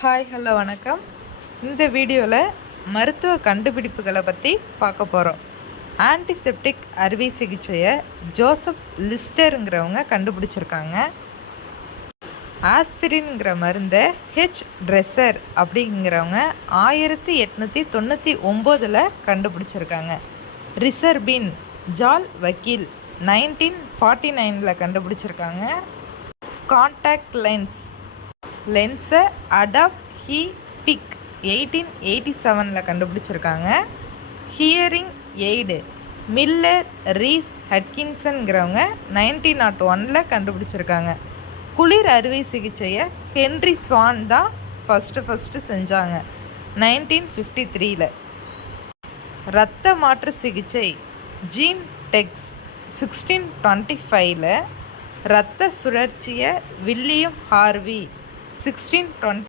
Hi hello வணக்கம். இந்த வீடியோவில் மருத்துவ கண்டுபிடிப்புகளை பற்றி பார்க்க போகிறோம். ஆன்டிசெப்டிக் அறுவை சிகிச்சையை ஜோசப் லிஸ்டருங்கிறவங்க கண்டுபிடிச்சிருக்காங்க. ஆஸ்பிரின்ங்கிற மருந்தை ஹெச் ட்ரெஸர் அப்படிங்கிறவங்க 1899 கண்டுபிடிச்சிருக்காங்க. ரிசர்பின் ஜால் வக்கீல் 1949 கண்டுபிடிச்சிருக்காங்க. கான்டாக்ட் லென்ஸை அடாப் ஹி பிக் 1887 கண்டுபிடிச்சிருக்காங்க. ஹியரிங் எய்டு மில்லர் ரீஸ் ஹட்கின்சன்கிறவங்க 1901 கண்டுபிடிச்சிருக்காங்க. குளிர் அறுவை சிகிச்சையை ஹென்ரி ஸ்வான் தான் ஃபஸ்ட்டு செஞ்சாங்க 1953. இரத்த மாற்று சிகிச்சை ஜீன் டெக்ஸ் 1625. இரத்த சுழற்சியை வில்லியம் ஹார்வி 1620